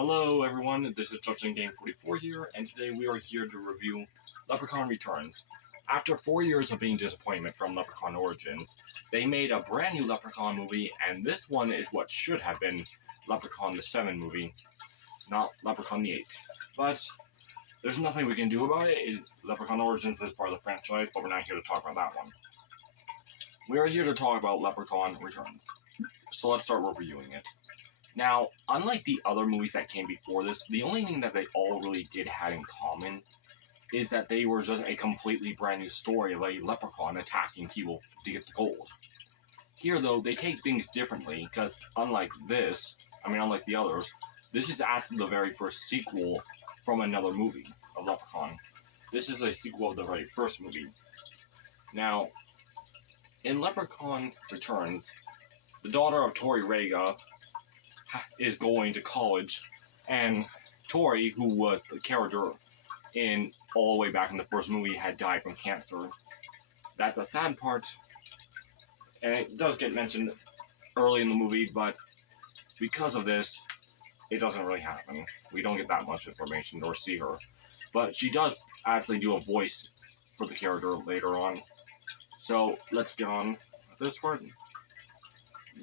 Hello everyone, this is Judging Game 44 here, and today we are here to review Leprechaun Returns. After 4 years of being disappointment from Leprechaun Origins, they made a brand new Leprechaun movie, and this one is what should have been Leprechaun the 7 movie, not Leprechaun the 8. But there's nothing we can do about it. Leprechaun Origins is part of the franchise, but we're not here to talk about that one. We are here to talk about Leprechaun Returns. So let's start reviewing it. Now, unlike the other movies that came before this, the only thing that they all really did have in common is that they were just a completely brand new story of a leprechaun attacking people to get the gold. Here, though, they take things differently, because unlike the others, this is actually the very first sequel from another movie of Leprechaun. This is a sequel of the very first movie. Now, in Leprechaun Returns, the daughter of Tori Rega is going to college, and Tori, who was the character in all the way back in the first movie, had died from cancer. That's a sad part, and it does get mentioned early in the movie, but because of this, it doesn't really happen. We don't get that much information or see her, but she does actually do a voice for the character later on. So let's get on with this part.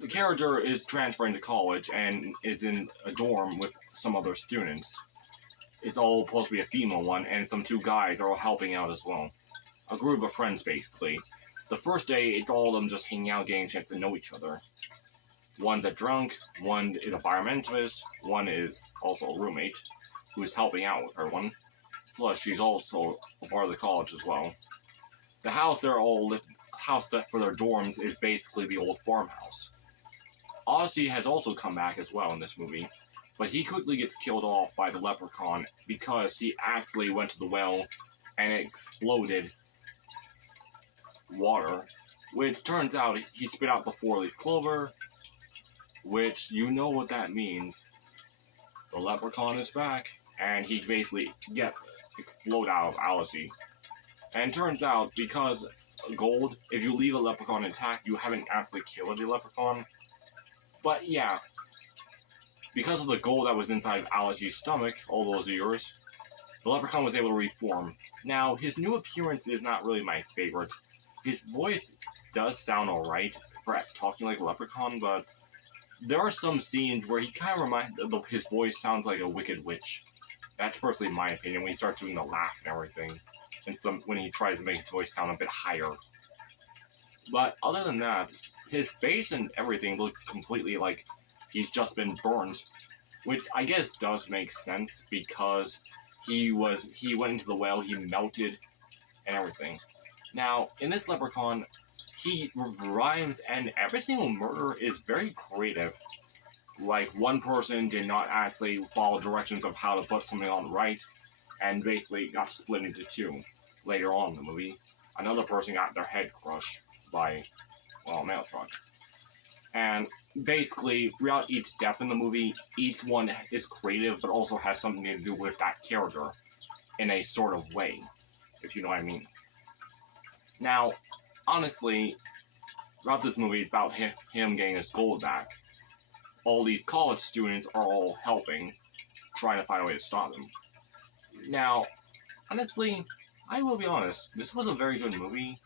The character is transferring to college and is in a dorm with some other students. It's all supposed to be a female one, and some two guys are all helping out as well. A group of friends, basically. The first day, it's all of them just hanging out, getting a chance to know each other. One's a drunk, one is a environmentalist, one is also a roommate who is helping out with everyone. Plus, she's also a part of the college as well. The house set for their dorms is basically the old farmhouse. Odyssey has also come back as well in this movie, but he quickly gets killed off by the leprechaun because he actually went to the well and it exploded water, which turns out he spit out the 4-leaf clover, which you know what that means. The leprechaun is back, and he basically explode out of Odyssey. And it turns out, because gold, if you leave a leprechaun intact, you haven't actually killed the leprechaun. But yeah, because of the gold that was inside of Alice's stomach all those years, the leprechaun was able to reform. Now, his new appearance is not really my favorite. His voice does sound alright for talking like a leprechaun, but there are some scenes where he kind of his voice sounds like a wicked witch. That's personally my opinion, when he starts doing the laugh and everything, and when he tries to make his voice sound a bit higher. But other than that, his face and everything looks completely like he's just been burned, which I guess does make sense because he went into the well, he melted, and everything. Now, in this leprechaun, he rhymes, and every single murder is very creative. Like, one person did not actually follow directions of how to put something on right, and basically got split into two later on in the movie. Another person got their head crushed by, well, a mail truck. And basically, throughout each death in the movie, each one is creative, but also has something to do with that character in a sort of way, if you know what I mean. Now, honestly, throughout this movie, it's about him getting his gold back. All these college students are all helping, trying to find a way to stop him. Now, honestly, I will be honest, this was a very good movie,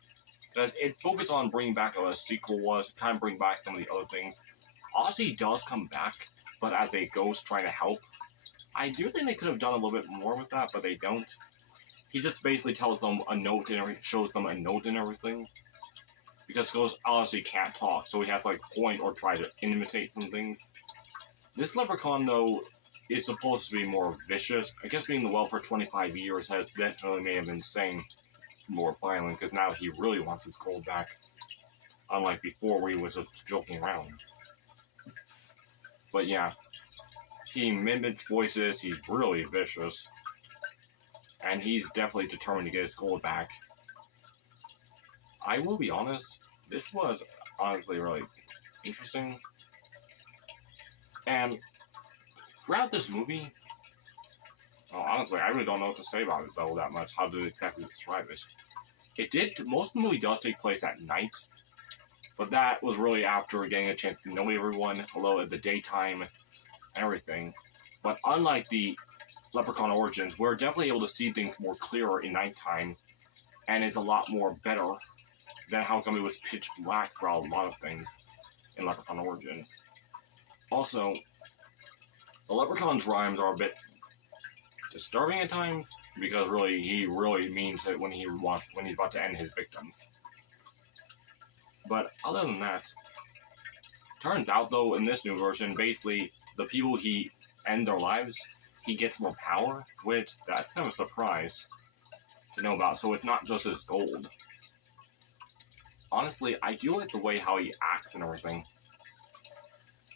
because it focused on bringing back what a sequel was, kind of bring back some of the other things. Odyssey does come back, but as a ghost trying to help. I do think they could have done a little bit more with that, but they don't. He just basically tells them a note and shows them a note and everything. Because Ghost Odyssey can't talk, so he has to point or try to imitate some things. This leprechaun, though, is supposed to be more vicious. I guess being in the well for 25 years has definitely made him insane. More violent, because now he really wants his gold back, unlike before where he was just joking around. But yeah, he mimics voices, he's really vicious, and he's definitely determined to get his gold back. I will be honest, this was honestly really interesting, and throughout this movie, well, honestly, I really don't know what to say about it, though, that much, how to exactly describe it. Most of the movie does take place at night, but that was really after getting a chance to know everyone, hello at the daytime, and everything. But unlike the Leprechaun Origins, we're definitely able to see things more clearer in nighttime, and it's a lot more better than how come it was pitch black for a lot of things in Leprechaun Origins. Also, the Leprechaun's rhymes are a bit disturbing at times, because really, he really means it when he's about to end his victims. But other than that, turns out though, in this new version, basically, the people he end their lives, he gets more power, which, that's kind of a surprise to know about, so it's not just his gold. Honestly, I do like the way how he acts and everything.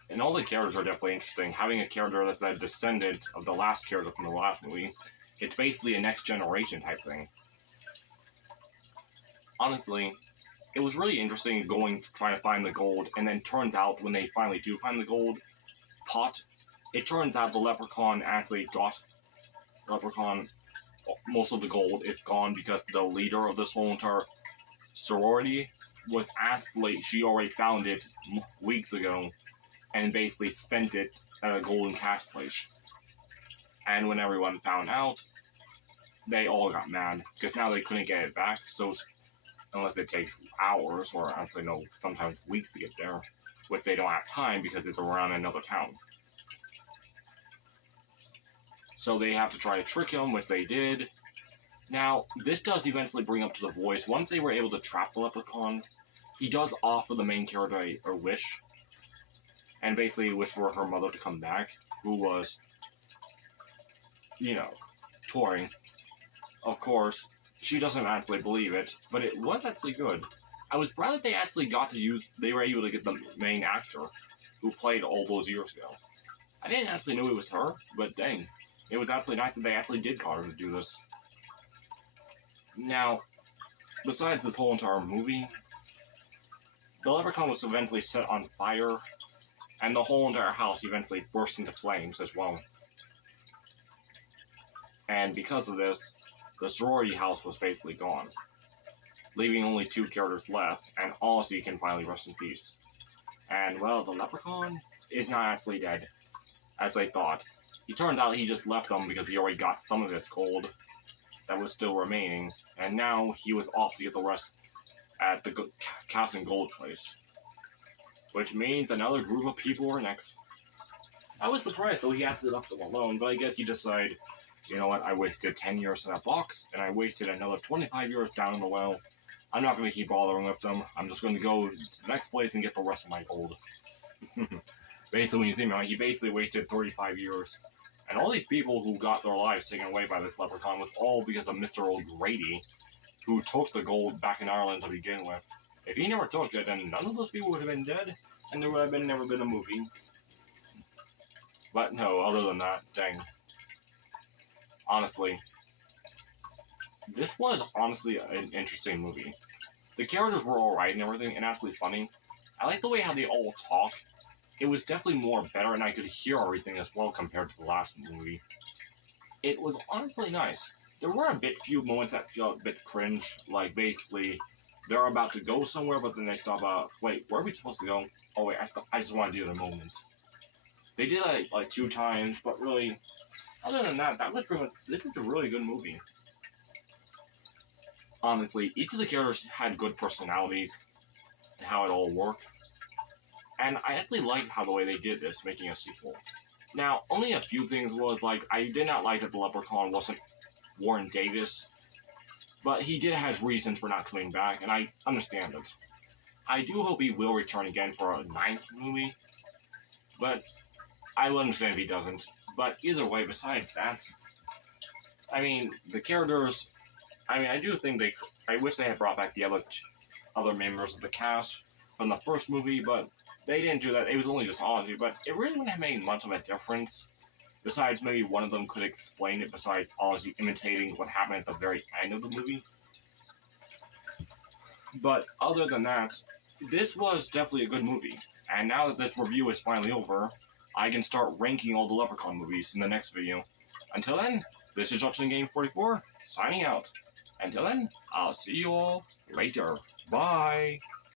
And all the characters are definitely interesting. Having a character that's a descendant of the last character from the last movie, it's basically a next generation type thing. Honestly, it was really interesting trying to find the gold, and then turns out when they finally do find the gold pot, it turns out the Leprechaun actually got most of the gold is gone because the leader of this whole entire sorority was actually, she already found it weeks ago and basically spent it at a golden cash place. And when everyone found out, they all got mad because now they couldn't get it back. So unless it takes hours, or actually no, sometimes weeks to get there, which they don't have time because it's around another town. So they have to try to trick him, which they did. Now, this does eventually bring up to the voice. Once they were able to trap the Leprechaun, he does offer the main character a wish, and basically wish for her mother to come back, who was, touring. Of course, she doesn't actually believe it, but it was actually good. I was glad that they were able to get the main actor who played all those years ago. I didn't actually know it was her, but dang. It was absolutely nice that they actually did call her to do this. Now, besides this whole entire movie, the Leprechaun was eventually set on fire, and the whole entire house eventually burst into flames as well. And because of this, the sorority house was basically gone, leaving only 2 characters left, and Ozzy can finally rest in peace. And, well, the Leprechaun is not actually dead, as they thought. It turns out he just left them because he already got some of his gold that was still remaining, and now he was off to get the rest at the Cash and Gold place. Which means another group of people are next. I was surprised though he actually left them alone, but I guess he decided, you know what, I wasted 10 years in that box, and I wasted another 25 years down in the well. I'm not going to keep bothering with them. I'm just going to go to the next place and get the rest of my gold. Basically, when you think about it, he basically wasted 35 years. And all these people who got their lives taken away by this Leprechaun was all because of Mr. O'Grady, who took the gold back in Ireland to begin with. If he never took it, then none of those people would have been dead, and there would have never been a movie. But no, other than that, dang. Honestly, this was honestly an interesting movie. The characters were alright and everything, and actually funny. I like the way how they all talk. It was definitely more better, and I could hear everything as well compared to the last movie. It was honestly nice. There were a few moments that felt a bit cringe, like basically they're about to go somewhere, but then they stop. Wait, where are we supposed to go? Oh wait, I just want to do it in a moment. They did that like 2 times, but really, other than that, that was pretty much. This is a really good movie. Honestly, each of the characters had good personalities and how it all worked. And I actually liked how the way they did this, making a sequel. Now, only a few things was, like, I did not like that the Leprechaun wasn't Warren Davis, but he did have reasons for not coming back, and I understand it. I do hope he will return again for a 9th movie, but I will understand if he doesn't. But either way, besides that, I mean, the characters, I do think I wish they had brought back the other members of the cast from the first movie, but they didn't do that. It was only just Ozzy, but it really wouldn't have made much of a difference. Besides, maybe one of them could explain it besides Ozzy imitating what happened at the very end of the movie. But other than that, this was definitely a good movie. And now that this review is finally over, I can start ranking all the Leprechaun movies in the next video. Until then, this is Justin Game 44, signing out. Until then, I'll see you all later. Bye!